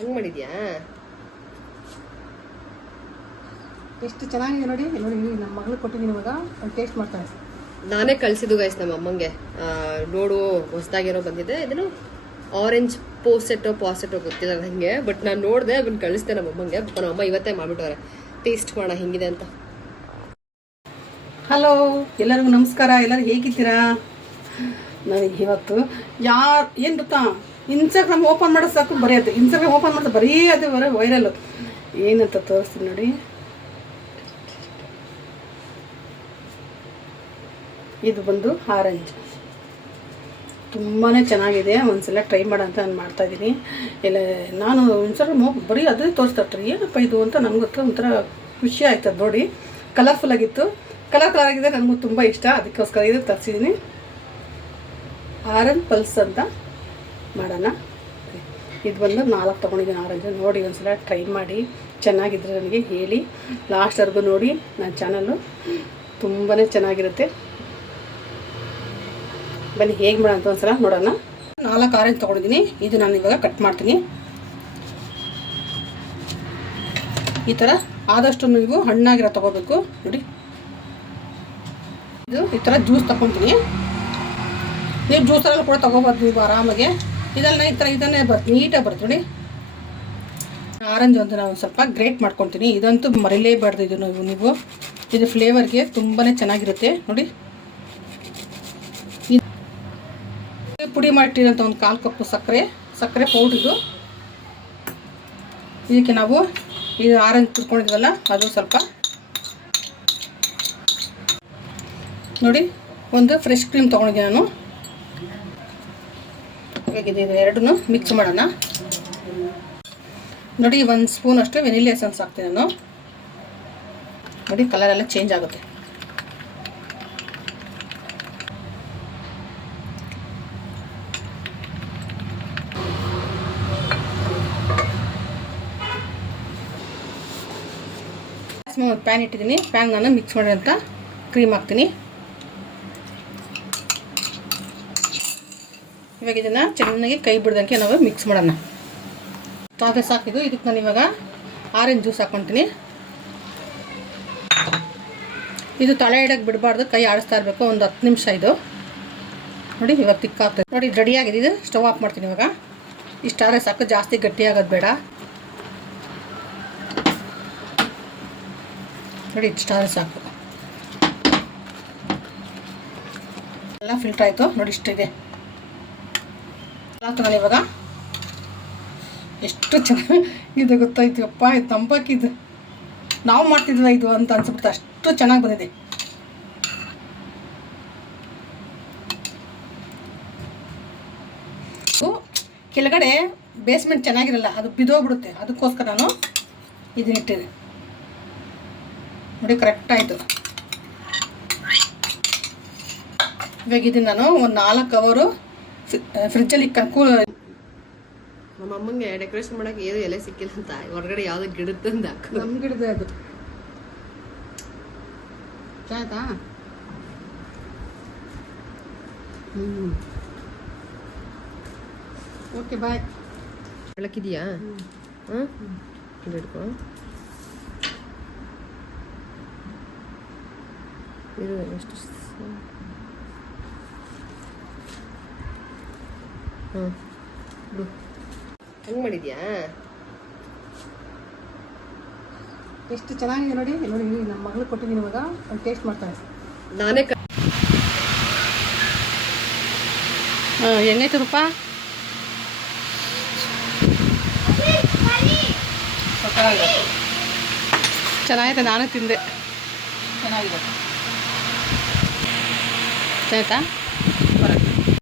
ಹಂಗೆ ಮಾಡಿದ್ಯಾ? ಎಷ್ಟು ಚೆನ್ನಾಗಿದೆ ನೋಡಿ. ನೋಡಿ ನಮ್ಮ ಮಗಳು ಕೊಟ್ಟಿದ್ದೀನಿ, ಇವಾಗ ಟೇಸ್ಟ್ ಮಾಡ್ತಾಳೆ. ನಾನೇ ಕಳಿಸಿದ್ದು ಗೈಸ್ ನಮ್ಮ ಅಮ್ಮಂಗೆ. ನೋಡು ಹೊಸದಾಗೇನೋ ಬಂದಿದೆ, ಇದನ್ನು ಆರೆಂಜ್ ಪಾಸೆಟೋ ಗೊತ್ತಿಲ್ಲ ನನಗೆ. ಬಟ್ ನಾನು ನೋಡಿದೆ, ಅದನ್ನ ಕಳಿಸ್ದೆ ನಮ್ಮ ಅಮ್ಮಂಗೆ. ನಮ್ಮ ಅಮ್ಮ ಇವತ್ತೇ ಮಾಡ್ಬಿಟ್ಟವ್ರೆ. ಟೇಸ್ಟ್ ಮಾಡೋಣ ಹೆಂಗಿದೆ ಅಂತ. ಹಲೋ, ಎಲ್ಲರಿಗೂ ನಮಸ್ಕಾರ. ಎಲ್ಲರೂ ಹೇಗಿದ್ದೀರಾ? ನನಗೆ ಇವತ್ತು ಏನು ಗೊತ್ತಾ, ಇನ್ಸ್ಟಾಗ್ರಾಮ್ ಓಪನ್ ಮಾಡೋದು ಸಾಕು ಬರೀ ಅದು. ಇನ್ಸ್ಟಾಗ್ರಾಮ್ ಓಪನ್ ಮಾಡೋದು ಬರೀ ಅದು ವೈರಲ್ಲು. ಏನಂತ ತೋರಿಸ್ತೀನಿ ನೋಡಿ. ಇದು ಬಂದು ಆರೆಂಜ್, ತುಂಬಾ ಚೆನ್ನಾಗಿದೆ. ಒಂದ್ಸಲ ಟ್ರೈ ಮಾಡೋಂತ ನಾನು ಮಾಡ್ತಾಯಿದ್ದೀನಿ. ಎಲ್ಲ ನಾನು ಇನ್ಸ್ಟಾಗ್ರಾಮ್ ಬರೀ ಅದೇ ತೋರಿಸ್ತಾರೆ. ಏನಪ್ಪ ಇದು ಅಂತ ನನಗೊತ್ತು, ಒಂಥರ ಖುಷಿ ಆಯ್ತದೆ ನೋಡಿ. ಕಲರ್ಫುಲ್ಲಾಗಿತ್ತು, ಕಲರ್ ಆಗಿದೆ. ನನಗೂ ತುಂಬ ಇಷ್ಟ, ಅದಕ್ಕೋಸ್ಕರ ಇದು ತರಿಸಿದ್ದೀನಿ. ಆರೆಂಜ್ ಪಲ್ಸ್ ಅಂತ ಮಾಡೋಣ. ಇದು ಬಂದು 4 ತೊಗೊಂಡಿದ್ದೀನಿ ಆರೆಂಜ್. ನೋಡಿ ಒಂದ್ಸಲ ಟ್ರೈ ಮಾಡಿ, ಚೆನ್ನಾಗಿದ್ರೆ ನನಗೆ ಹೇಳಿ. ಲಾಸ್ಟ್ವರೆಗೂ ನೋಡಿ. ನನ್ನ ಚಾನಲ್ಲು ತುಂಬಾ ಚೆನ್ನಾಗಿರುತ್ತೆ. ಬನ್ನಿ ಹೇಗೆ ಮಾಡೋಂತ ಒಂದ್ಸಲ ನೋಡೋಣ. 4 ಆರೆಂಜ್ ತೊಗೊಂಡಿದ್ದೀನಿ. ಇದು ನಾನು ಇವಾಗ ಕಟ್ ಮಾಡ್ತೀನಿ. ಈ ಥರ ಆದಷ್ಟು ನೀವು ಹಣ್ಣಾಗಿರೋ ತೊಗೋಬೇಕು ನೋಡಿ. ಇದು ಈ ಥರ ಜ್ಯೂಸ್ ತೊಗೊತೀನಿ. ನೀವು ಜ್ಯೂಸಲ್ಲಿ ಕೂಡ ತೊಗೋಬೋದು ನೀವು ಆರಾಮಾಗೆ. ಇದೆಲ್ಲ ಈ ಥರ ಇದನ್ನೇ ಬರುತ್ತೆ, ನೀಟಾಗಿ ಬರುತ್ತೆ ನೋಡಿ. ಆರೆಂಜ್ ಒಂದು ನಾನು ಸ್ವಲ್ಪ ಗ್ರೇಟ್ ಮಾಡ್ಕೊತೀನಿ. ಇದಂತೂ ಮರಿಲೇಬಾರ್ದು. ಇದು ನೀವು ಇದು ಫ್ಲೇವರ್ಗೆ ತುಂಬಾ ಚೆನ್ನಾಗಿರುತ್ತೆ ನೋಡಿ. ಪುಡಿ ಮಾಡಿಟ್ಟಿರೋಂಥ ಒಂದು 1/4 ಕಪ್ಪು ಸಕ್ಕರೆ ಪೌಡ್ರಿದು. ಇದಕ್ಕೆ ನಾವು ಇದು ಆರೆಂಜ್ ತುರ್ಕೊಂಡಿದ್ವಲ್ಲ ಅದು ಸ್ವಲ್ಪ ನೋಡಿ. ಒಂದು ಫ್ರೆಶ್ ಕ್ರೀಮ್ ತೊಗೊಂಡಿದ್ದೀನಿ ನಾನು. ಹೇಗಿದೆ ಇದು ಎರಡನ್ನೂ ಮಿಕ್ಸ್ ಮಾಡೋಣ ನೋಡಿ. 1 ಸ್ಪೂನ್ ಅಷ್ಟು ವೆನಿಲಾ ಎಸೆನ್ಸ್ ಹಾಕ್ತೀನಿ ನಾನು ನೋಡಿ. ಕಲರೆಲ್ಲ ಚೇಂಜ್ ಆಗುತ್ತೆ. ಒಂದು ಪ್ಯಾನ್ ಇಟ್ಟಿದ್ದೀನಿ. ಪ್ಯಾನ್ ನಾನು ಮಿಕ್ಸ್ ಮಾಡಿರೋಂಥ ಕ್ರೀಮ್ ಹಾಕ್ತೀನಿ. ಇವಾಗ ಇದನ್ನು ಚೆನ್ನಾಗಿ ಕೈ ಬಿಡ್ದಂಗೆ ನಾವು ಮಿಕ್ಸ್ ಮಾಡೋಣ. ಅದೇ ಸಾಕಿದು. ಇದಕ್ಕೆ ನಾನು ಇವಾಗ ಆರೆಂಜ್ ಜ್ಯೂಸ್ ಹಾಕ್ಕೊತೀನಿ. ಇದು ತಲೆ ಇಡಕ್ಕೆ ಬಿಡಬಾರ್ದು, ಕೈ ಆಡಿಸ್ತಾ ಇರಬೇಕು. ಒಂದು 10 ನಿಮಿಷ ಇದು ನೋಡಿ. ಇವಾಗ ತಿಕ್ಕಾಗ್ತದೆ ನೋಡಿ. ರೆಡಿಯಾಗಿದೆ. ಇದು ಸ್ಟವ್ ಆಫ್ ಮಾಡ್ತೀನಿ ಇವಾಗ. ಇಷ್ಟಾದರೆ ಸಾಕು, ಜಾಸ್ತಿ ಗಟ್ಟಿಯಾಗೋದು ಬೇಡ ನೋಡಿ. ಇಷ್ಟಾದರೆ ಸಾಕು. ಎಲ್ಲ ಫಿಲ್ಟರ್ ಆಯಿತು ನೋಡಿ. ಇಷ್ಟಿದೆ ನಾನು ಇವಾಗ. ಎಷ್ಟು ಚೆನ್ನಾಗಿದೆ ಗೊತ್ತಾಯ್ತು. ಅಪ್ಪ ಇದು ತಂಬಾಕಿದು ನಾವು ಮಾಡ್ತಿದ್ವಿ ಇದು ಅಂತ ಅನ್ಸ್ಬಿಡ್ತು, ಅಷ್ಟು ಚೆನ್ನಾಗಿ ಬಂದಿದೆ. ಕೆಳಗಡೆ ಬೇಸ್ಮೆಂಟ್ ಚೆನ್ನಾಗಿರಲ್ಲ, ಅದು ಬಿದ್ದೋಗ್ಬಿಡುತ್ತೆ. ಅದಕ್ಕೋಸ್ಕರ ನಾನು ಇದನ್ನ ಇಟ್ಟಿದ್ದೆ ನೋಡಿ. ಕರೆಕ್ಟ್ ಆಯಿತು. ಇವಾಗ ಇದನ್ನು ನಾನು ಒಂದು 4 ಅವರು ಫ್ರಿಜ್ಜಲ್ಲಿ ಕೂಲ್. ನಮ್ಮ ಅಮ್ಮಂಗೆ ಡೆಕೋರೇಷನ್ ಮಾಡೋಕೆ ಏನು ಎಲೆ ಸಿಕ್ಕಿಲ್ಲ ಅಂತ ಹೊರಗಡೆ ಯಾವುದೋ ಗಿಡದಿಂದ ನಮ್ಮ ಗಿಡದ ಅದು ಆಯ್ತಾ. Okay bye. ಬೆಳಕಿದೆಯಾ? ಹಾಂ ಹಿಡ್ಕೊ. ಇದು ಎಷ್ಟು? ಹಾಂ ಬಿಡು. ಹಂಗೆ ಮಾಡಿದ್ಯಾ? ಎಷ್ಟು ಚೆನ್ನಾಗಿದೆ ನೋಡಿ. ನೋಡಿ ನಮ್ಮ ಮಗಳು ಕೊಟ್ಟಿದ್ದೀನಿ, ಇವಾಗ ಟೇಸ್ಟ್ ಮಾಡ್ತಾಳೆ. ನಾನೇ ಹೆಂಗೈತೆ ರೂಪ? ಚೆನ್ನಾಗಿದೆ. ನಾನು ತಿಂದೆ, ಚೆನ್ನಾಗಿದೆ. ಆಯ್ತಾ? ಬರೋಣ.